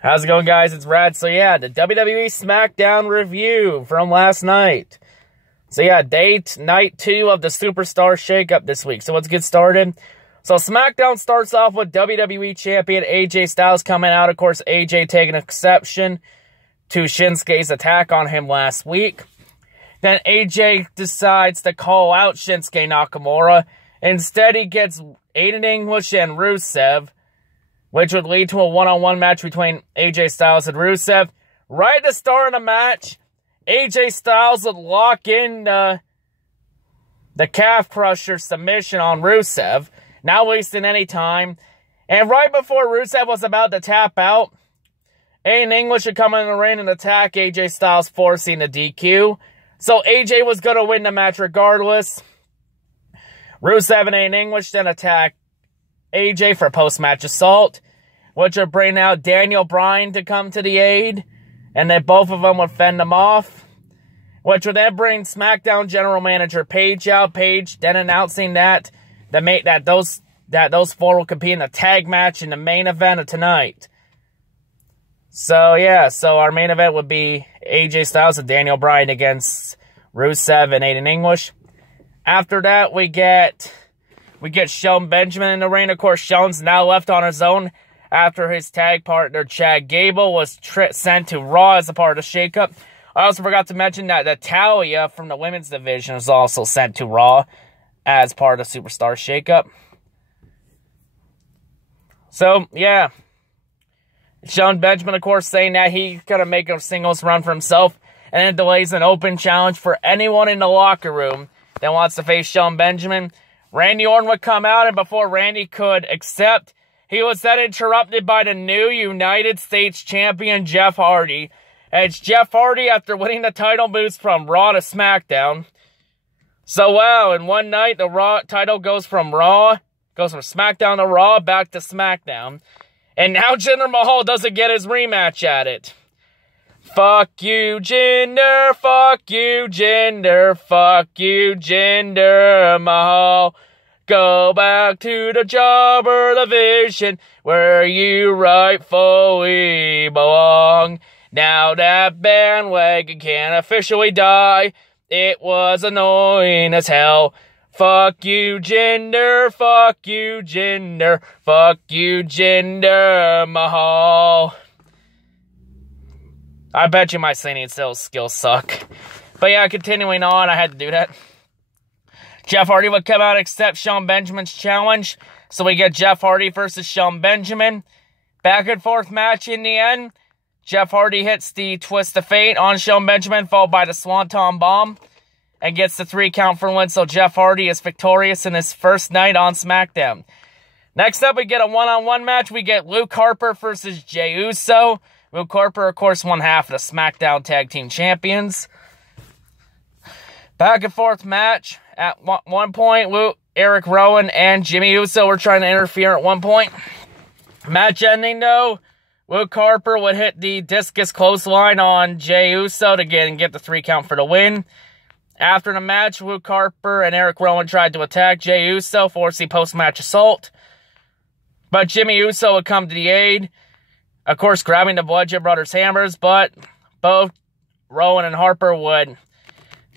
How's it going, guys? It's Rad. So yeah, the WWE Smackdown review from last night. So yeah, night 2 of the Superstar Shakeup this week. So let's get started. So SmackDown starts off with WWE Champion AJ Styles coming out. Of course, AJ taking exception to Shinsuke's attack on him last week. Then AJ decides to call out Shinsuke Nakamura. Instead, he gets Aiden English and Rusev, which would lead to a one-on-one match between AJ Styles and Rusev. Right at the start of the match, AJ Styles would lock in the calf crusher submission on Rusev, not wasting any time. And right before Rusev was about to tap out, Aiden English would come in the ring and attack AJ Styles, forcing the DQ. So AJ was going to win the match regardless. Rusev and Aiden English then attack AJ for post-match assault, which would bring out Daniel Bryan to come to the aid, and then both of them would fend them off, which would then bring SmackDown General Manager Paige out. Paige then announcing that those four will compete in a tag match in the main event of tonight. So yeah, so our main event would be AJ Styles and Daniel Bryan against Rusev and Aiden English. After that, we get Shelton Benjamin in the ring. Of course, Shelton's now left on his own after his tag partner, Chad Gable, was sent to Raw as a part of the shakeup. I also forgot to mention that Natalya from the women's division was also sent to Raw as part of the Superstar shakeup. So, yeah. Shelton Benjamin, of course, saying that he's going to make a singles run for himself, and then delays an open challenge for anyone in the locker room that wants to face Shelton Benjamin. Randy Orton would come out, and before Randy could accept, he was then interrupted by the new United States Champion, Jeff Hardy. And it's Jeff Hardy after winning the title moves from Raw to SmackDown. So, wow, in one night, the Raw title goes from SmackDown to Raw, back to SmackDown. And now Jinder Mahal doesn't get his rematch at it. Fuck you, Jinder, fuck you, Jinder, fuck you, Jinder Mahal. Go back to the jobber division where you rightfully belong. Now that bandwagon can officially die. It was annoying as hell. Fuck you, Jinder, fuck you, Jinder, fuck you, Jinder Mahal. I bet you my singing skills suck. But yeah, continuing on, I had to do that. Jeff Hardy would come out and accept Shelton Benjamin's challenge. So we get Jeff Hardy versus Shelton Benjamin. Back and forth match in the end. Jeff Hardy hits the Twist of Fate on Shelton Benjamin, followed by the Swanton Bomb, and gets the 3 count for win. So Jeff Hardy is victorious in his first night on SmackDown. Next up, we get a one-on-one match. We get Luke Harper versus Jey Uso. Luke Harper, of course, won half of the SmackDown Tag Team Champions. Back and forth match. At one point, Eric Rowan and Jimmy Uso were trying to interfere at one point. Match ending, though. Luke Harper would hit the discus clothesline on Jey Uso to get the 3 count for the win. After the match, Luke Harper and Eric Rowan tried to attack Jey Uso, forcing post-match assault. But Jimmy Uso would come to the aid, of course, grabbing the Bludgeon Brothers hammers, but both Rowan and Harper would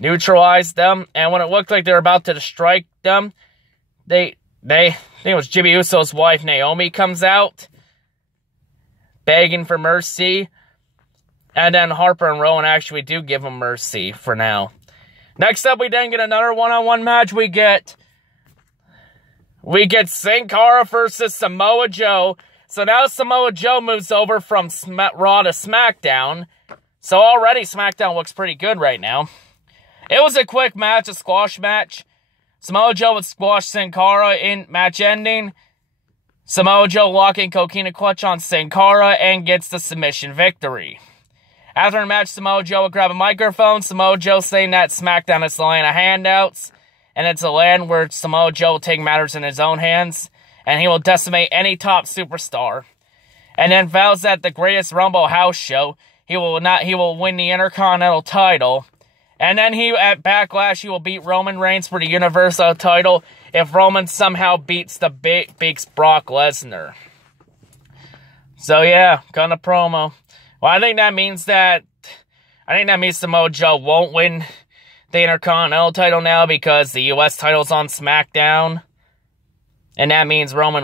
neutralize them. And when it looked like they were about to strike them, I think it was Jimmy Uso's wife, Naomi, comes out, begging for mercy. And then Harper and Rowan actually do give him mercy for now. Next up, we then get another one-on-one match. We get Sin Cara versus Samoa Joe. So now Samoa Joe moves over from Raw to SmackDown. So already SmackDown looks pretty good right now. It was a quick match, a squash match. Samoa Joe would squash Sin Cara in match ending. Samoa Joe locking Coquina Clutch on Sin Cara and gets the submission victory. After the match, Samoa Joe would grab a microphone. Samoa Joe saying that SmackDown is the land of handouts, and it's a land where Samoa Joe will take matters in his own hands, and he will decimate any top superstar. And then vows that the Greatest Rumble house show, he will win the Intercontinental title. And then at Backlash, he will beat Roman Reigns for the Universal title if Roman somehow beats Brock Lesnar. So yeah, kind of promo. Well, I think that means Samoa Joe won't win the Intercontinental title now because the U.S. title's on SmackDown. And that means Samoa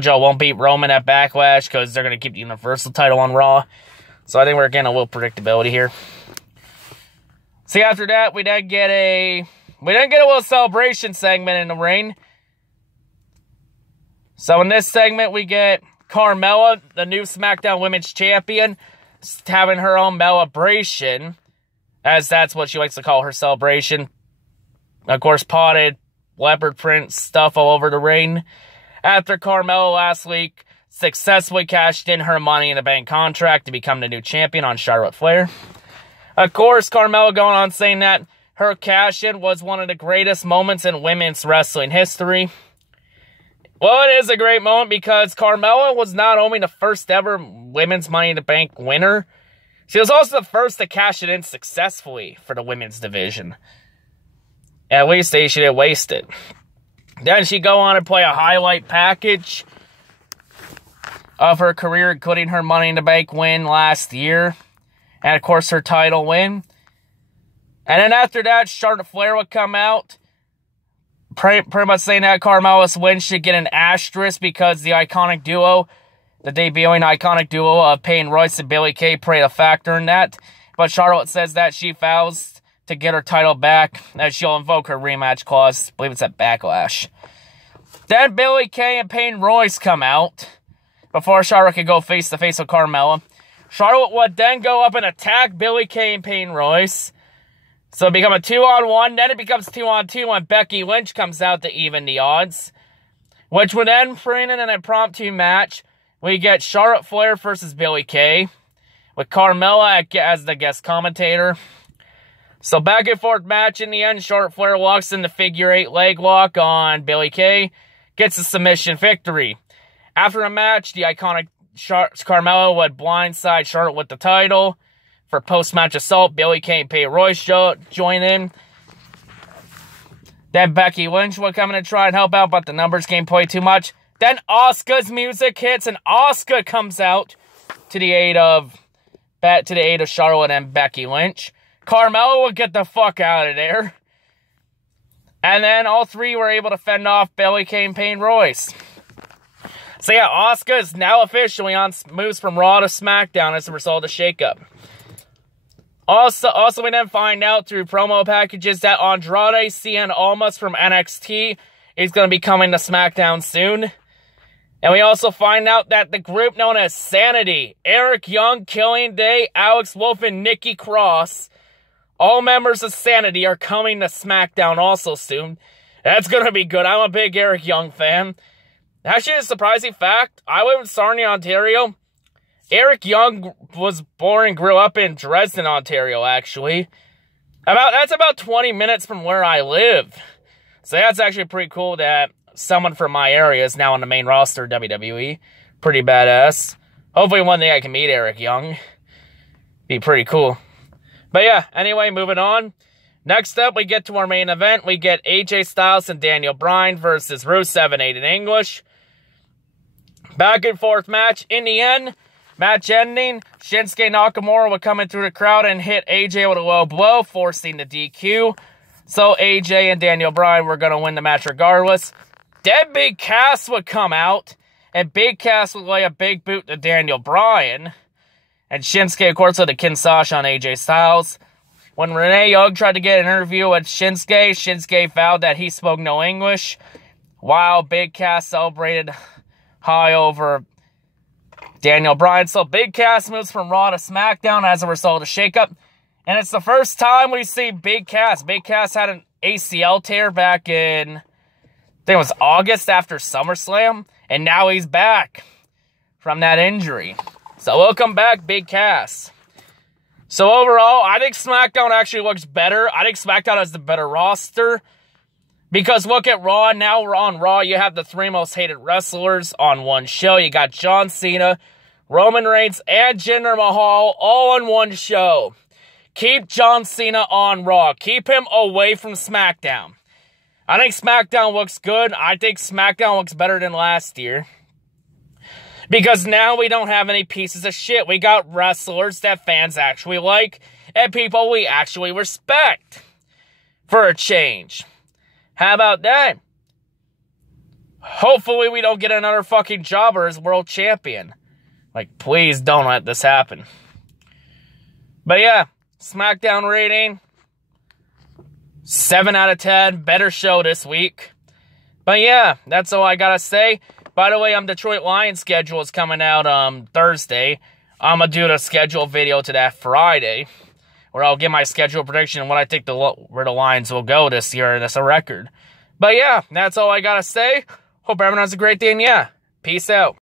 Joe won't beat Roman at Backlash because they're going to keep the Universal title on Raw. So I think we're getting a little predictability here. See, after that, we didn't get a little celebration segment in the ring. So in this segment, we get Carmella, the new SmackDown Women's Champion, having her own celebration, as that's what she likes to call her celebration. Of course, potted leopard print stuff all over the ring. After Carmella last week successfully cashed in her Money in the Bank contract to become the new champion on Charlotte Flair. Of course, Carmella going on saying that her cash-in was one of the greatest moments in women's wrestling history. Well, it is a great moment because Carmella was not only the first ever women's Money in the Bank winner, she was also the first to cash it in successfully for the women's division. At least she didn't waste it. Then she go on and play a highlight package of her career, including her Money in the Bank win last year. And, of course, her title win. And then after that, Charlotte Flair would come out, pretty much saying that Carmella's win should get an asterisk because the debuting iconic duo of Peyton Royce and Billie Kay played a factor in that. But Charlotte says that she vows to get her title back, as she'll invoke her rematch clause. I believe it's at Backlash. Then Billie Kay and Peyton Royce come out before Charlotte could go face-to-face with Carmella. Charlotte would then go up and attack Billie Kay and Peyton Royce. So it becomes a 2-on-1. Then it becomes 2-on-2 when Becky Lynch comes out to even the odds, which would then bring in an impromptu match. We get Charlotte Flair versus Billie Kay, with Carmella as the guest commentator. So back and forth match. In the end, Charlotte Flair walks in the figure 8 leg lock on Billie Kay, gets a submission victory. After a match, the iconic Carmella would blindside Charlotte with the title. For post-match assault, Billie Kay and Peyton Royce join in. Then Becky Lynch would come in and try and help out, but the numbers game play too much. Then Asuka's music hits, and Asuka comes out to the aid of Charlotte and Becky Lynch. Carmella would get the fuck out of there. And then all three were able to fend off Billie Kay and Peyton Royce. So yeah, Asuka is now officially on moves from Raw to SmackDown as a result of the shakeup. Also, we then find out through promo packages that Andrade Cien Almas from NXT is going to be coming to SmackDown soon. And we also find out that the group known as Sanity, Eric Young, Killian Day, Alex Wolf, and Nikki Cross, all members of Sanity, are coming to SmackDown also soon. That's going to be good. I'm a big Eric Young fan. Actually, a surprising fact, I live in Sarnia, Ontario. Eric Young was born and grew up in Dresden, Ontario, actually. That's about 20 minutes from where I live. So that's actually pretty cool that someone from my area is now on the main roster of WWE. Pretty badass. Hopefully one day I can meet Eric Young. Be pretty cool. But yeah, anyway, moving on. Next up, we get to our main event. We get AJ Styles and Daniel Bryan versus Rusev and Aiden English. Back and forth match. In the end, match ending, Shinsuke Nakamura would come in through the crowd and hit AJ with a low blow, forcing the DQ. So AJ and Daniel Bryan were going to win the match regardless. Then Big Cass would come out, and Big Cass would lay a big boot to Daniel Bryan. And Shinsuke, of course, with a Kinsash on AJ Styles. When Renee Young tried to get an interview with Shinsuke, Shinsuke vowed that he spoke no English, while Big Cass celebrated high over Daniel Bryan. So Big Cass moves from Raw to SmackDown as a result of shakeup. And it's the first time we see Big Cass. Big Cass had an ACL tear back in, I think it was August after SummerSlam. And now he's back from that injury. So welcome back, Big Cass. So overall, I think SmackDown actually looks better. I think SmackDown has the better roster. Because look at Raw. Now we're on Raw. You have the three most hated wrestlers on one show. You got John Cena, Roman Reigns, and Jinder Mahal all on one show. Keep John Cena on Raw. Keep him away from SmackDown. I think SmackDown looks good. I think SmackDown looks better than last year. Because now we don't have any pieces of shit. We got wrestlers that fans actually like and people we actually respect. For a change. How about that? Hopefully we don't get another fucking jobber as world champion. Like, please don't let this happen. But yeah, SmackDown rating, 7 out of 10. Better show this week. But yeah, that's all I gotta say. By the way, Detroit Lions schedule is coming out Thursday. I'm gonna do the schedule video to that Friday, where I'll give my schedule prediction and what I think where the Lions will go this year, and that's a record. But yeah, that's all I gotta say. Hope everyone has a great day, and yeah, peace out.